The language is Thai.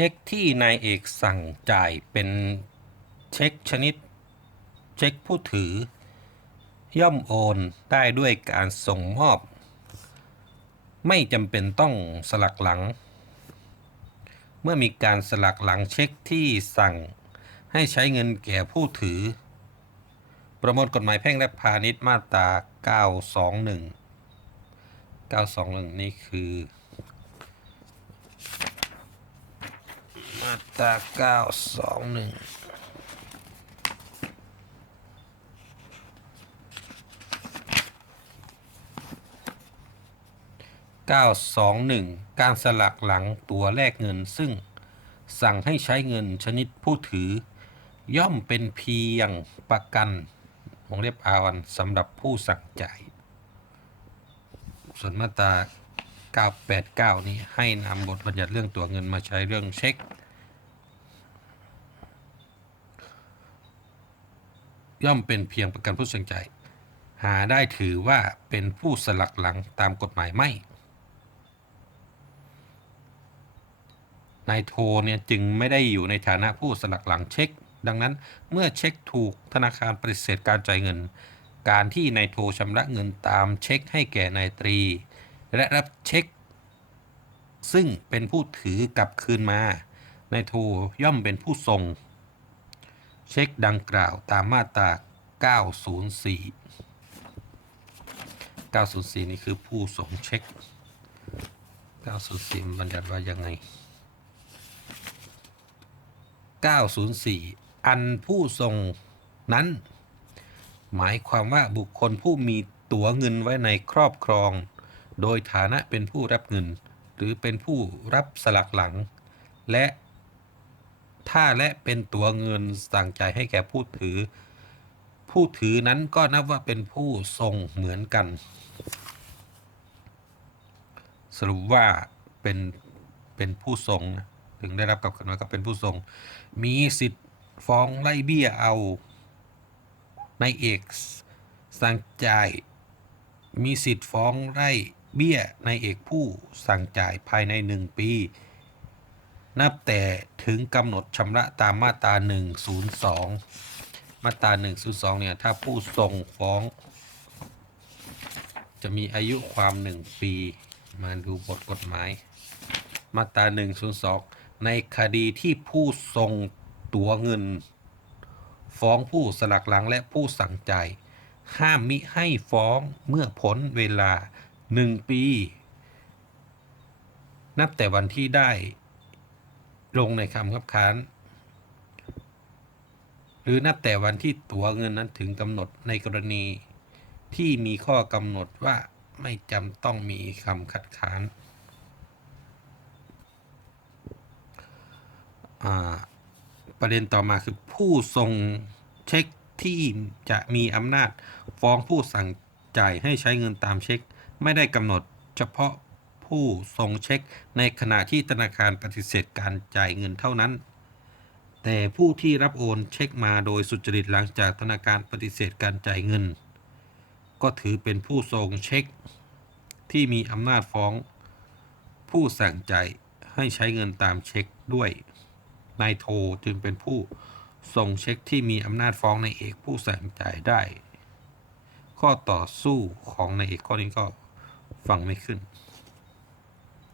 ช็คที่นายเอกสั่งจ่ายเป็นเช็คชนิด เช็คผู้ถือ ย่อมโอนได้ด้วยการส่งมอบ ไม่จำเป็นต้องสลักหลัง เมื่อมีการสลักหลังเช็คที่สั่งให้ใช้เงินแก่ผู้ถือ ประมวลกฎหมายแพ่งและพาณิชย์มาตรา 921 921 นี่คือ มาตรา921 921 การสลักหลังตัวแลกเงิน ซึ่งสั่งให้ใช้เงินชนิดผู้ถือ ย่อมเป็นเพียงประกันวงเล็บอาวันสำหรับผู้สั่งจ่าย ส่วนมาตรา 989 นี้ให้นำบทบัญญัติเรื่องตัวเงินมาใช้เรื่องเช็ค ย่อมเป็นเพียงประกันผู้สั่งจ่ายหาได้ถือว่าเป็นผู้สลักหลังตามกฎหมายไม่นายโทเนี่ยจึงไม่ได้อยู่ในฐานะผู้สลักหลังเช็ค ดังนั้นเมื่อเช็คถูกธนาคารปฏิเสธการจ่ายเงิน การที่นายโทชำระเงินตามเช็คให้แก่นายตรี และรับเช็ค ซึ่งเป็นผู้ถือกลับคืนมานายโทย่อมเป็นผู้ส่ง เช็คดังกล่าวตามมาตรา 904 904 นี่คือผู้ส่งเช็ค 904 บัญญัติว่ายังไง 904 อันผู้ส่งนั้น หมายความว่าบุคคลผู้มีตั๋วเงินไว้ในครอบครอง โดยฐานะเป็นผู้รับเงิน หรือเป็นผู้รับสลักหลัง และ ถ้าและเป็นตัวเงินสั่งจ่ายให้แก่ผู้ถือ ผู้ถือนั้นก็นับว่าเป็นผู้ส่งเหมือนกัน สรุปว่าเป็นเป็นผู้ส่งถึงได้รับกับกันว่าก็เป็นผู้ส่งมีสิทธิ์ฟ้องไล่เบี้ยเอาในเอกสั่งจ่ายมีสิทธิ์ฟ้องไล่เบี้ยในเอกผู้สั่งจ่ายภายในหนึ่งปี นับแต่ถึงกำหนดชำระตามมาตรา 102 มาตรา 102 เนี่ย ถ้าผู้ส่งฟ้อง จะมีอายุความ 1 ปี มาดูบทกฎหมาย มาตรา 102 ในคดีที่ผู้ส่งตัวเงิน ฟ้องผู้สลักหลังและผู้สั่งใจ ห้ามมิให้ฟ้องเมื่อพ้นเวลา 1 ปี นับแต่วันที่ได้ ลงในคำคับค้าน หรือนับแต่วันที่ตั๋วเงินนั้นถึงกำหนดในกรณีที่มีข้อกำหนดว่าไม่จำต้องมีคำคัดค้านประเด็นต่อมาคือผู้ส่งเช็คที่จะมีอำนาจฟ้องผู้สั่งจ่ายให้ใช้เงินตามเช็ค ไม่ได้กำหนดเฉพาะ ผู้ส่งเช็คในขณะที่ธนาคารปฏิเสธการจ่ายเงินเท่านั้น แต่ผู้ที่รับโอนเช็คมาโดยสุจริตหลังจากธนาคารปฏิเสธการจ่ายเงิน ก็ถือเป็นผู้ส่งเช็ค ที่มีอำนาจฟ้อง ผู้สั่งจ่ายให้ใช้เงินตามเช็คด้วยนายโทจึงเป็นผู้ส่งเช็คที่มีอำนาจฟ้องนายเอกผู้สั่งจ่ายได้ ข้อต่อสู้ของนายเอกข้อนี้ก็ฟังไม่ขึ้น